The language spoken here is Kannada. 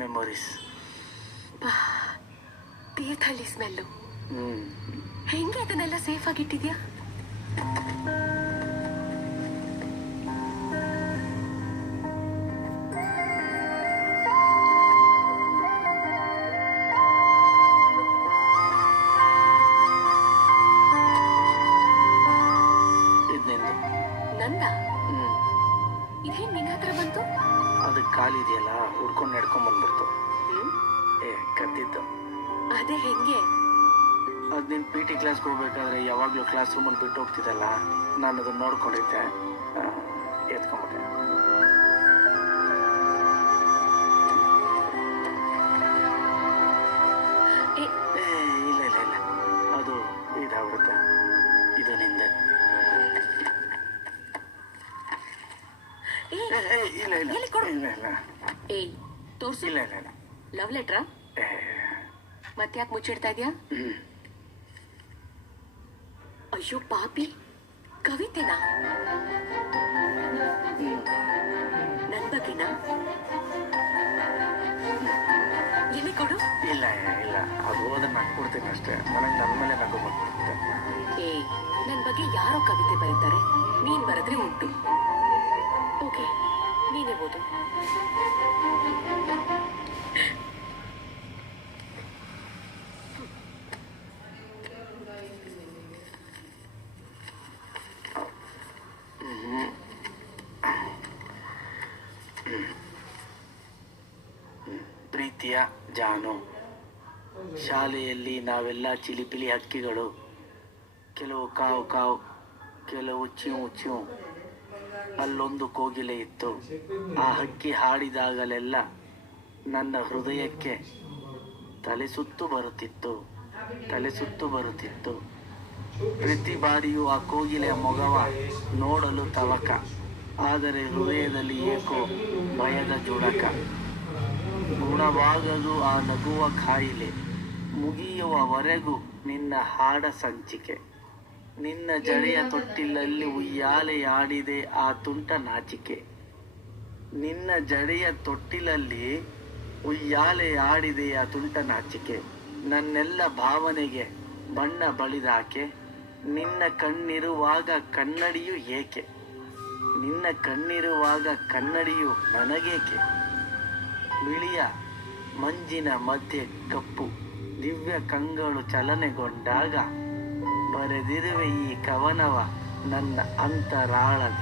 ಮೆಮೊರೀಸ್. ತೀರ್ಥಹಳ್ಳಿ ಸ್ಮೆಲ್ಲು. ಹ್ಮ್, ಹೆಂಗೆ ಅದನ್ನೆಲ್ಲ ಸೇಫ್ ಆಗಿಟ್ಟಿದ್ಯಾ? ಇದ್ನಿಂದು. ನಂದ? ಹ್ಮ್, ಇದೇನ್ ನಿನ್ನ ಹತ್ರ ಬಂತು? ಅದಕ್ಕೆ ಕಾಲಿದೆಯಲ್ಲ, ಹುಡ್ಕೊಂಡು ನಡ್ಕೊಂಡ್ ಬಂದ್ಬಿಡ್ತು. ಹ್ಮ್? ಕದ್ದಿದ್ದು. ಅದೇ ಹೆಂಗೆ? ಅದು ನೀನು ಪಿ ಟಿ ಕ್ಲಾಸ್ಗೆ ಹೋಗ್ಬೇಕಾದ್ರೆ ಯಾವಾಗಲೂ ಕ್ಲಾಸ್ ರೂಮಲ್ಲಿ ಬಿಟ್ಟು ಹೋಗ್ತಿದ್ದಲ್ಲ, ನಾನು ಅದನ್ನು ನೋಡ್ಕೊಂಡಿದ್ದೆ, ಎತ್ಕೊಂಡ್ಬಿಟ್ಟೆ. ಇಲ್ಲ ಇಲ್ಲ ಇಲ್ಲ, ಅದು ಇದಾಗ್ಬಿಡುತ್ತೆ. ಇದು ನಿಂದೆ. ಇಲ್ಲ ಇಲ್ಲ ಎಲ್ಲಿ ಕೊಡು? ಇಲ್ಲ ಇಲ್ಲ ಏಯ್, ತೋರ್ಸು. ಇಲ್ಲ ಇಲ್ಲ ಇಲ್ಲ. ಲವ್ ಲೆಟ್ರಾ? ಮತ್ತ್ಯಾಕೆ ಮುಚ್ಚಿಡ್ತಾ ಇದ್ಯಾ? ಅಯ್ಯೋ ಪಾಪಿ, ಕವಿತೆನಾ? ನನ್ ಬಗ್ಗೆನಾ? ಎಲ್ಲಿ ಕೊಡು? ಇಲ್ಲ ಇಲ್ಲ, ಅದು ಹೋದ್ರೆ ನಾನು ಕೊಡ್ತೀನಿ ಅಷ್ಟೇ. ಮನೆಗೆ ನನ್ನ ಮೇಲೆ ನಗು ಬಂದ್ಬಿಡುತ್ತೆ. ಏಯ್, ನನ್ ಬಗ್ಗೆ ಯಾರೋ ಕವಿತೆ ಬರೀತಾರೆ, ನೀನ್ ಬರೆದ್ರೆ ಉಂಟು. ಓಕೆ, ನೀನೇ ಓದು. ಪ್ರೀತಿಯ ಜಾನು, ಶಾಲೆಯಲ್ಲಿ ನಾವೆಲ್ಲ ಚಿಲಿಪಿಲಿ ಹಕ್ಕಿಗಳು. ಕೆಲವು ಕಾವು ಕಾವು, ಕೆಲವು ಚ್ಯೂ ಚ್ಯೂ. ಅಲ್ಲೊಂದು ಕೋಗಿಲೆ ಇತ್ತು. ಆ ಹಕ್ಕಿ ಹಾಡಿದಾಗಲೆಲ್ಲ ನನ್ನ ಹೃದಯಕ್ಕೆ ತಲೆ ಸುತ್ತು ಬರುತ್ತಿತ್ತು, ತಲೆ ಸುತ್ತು ಬರುತ್ತಿತ್ತು. ಪ್ರತಿ ಬಾರಿಯೂ ಆ ಕೋಗಿಲೆಯ ಮೊಗವ ನೋಡಲು ತವಕ, ಆದರೆ ಹೃದಯದಲ್ಲಿ ಏಕೋ ಭಯದ ಜುಡಕ. ಗುಣವಾಗದು ಆ ನಗುವ ಕಾಯಿಲೆ, ಮುಗಿಯುವವರೆಗೂ ನಿನ್ನ ಹಾಡ ಸಂಚಿಕೆ. ನಿನ್ನ ಜಡೆಯ ತೊಟ್ಟಿಲಲ್ಲಿ ಉಯ್ಯಾಲೆಯಾಡಿದೆ ಆ ತುಂಟ ನಾಚಿಕೆ. ನಿನ್ನ ಜಡೆಯ ತೊಟ್ಟಿಲಲ್ಲಿ ಉಯ್ಯಾಲೆಯಾಡಿದೆ ಆ ತುಂಟ ನಾಚಿಕೆ. ನನ್ನೆಲ್ಲ ಭಾವನೆಗೆ ಬಣ್ಣ ಬಳಿದಾಕೆ. ನಿನ್ನ ಕಣ್ಣಿರುವಾಗ ಕನ್ನಡಿಯು ಏಕೆ, ನಿನ್ನ ಕಣ್ಣಿರುವಾಗ ಕನ್ನಡಿಯು ನನಗೇಕೆ. ಬಿಳಿಯ ಮಂಜಿನ ಮಧ್ಯೆ ಕಪ್ಪು ದಿವ್ಯ ಕಂಗಳು ಚಲನೆಗೊಂಡಾಗ ಬರೆದಿರುವೆ ಈ ಕವನವ ನನ್ನ ಅಂತರಾಳದಿ.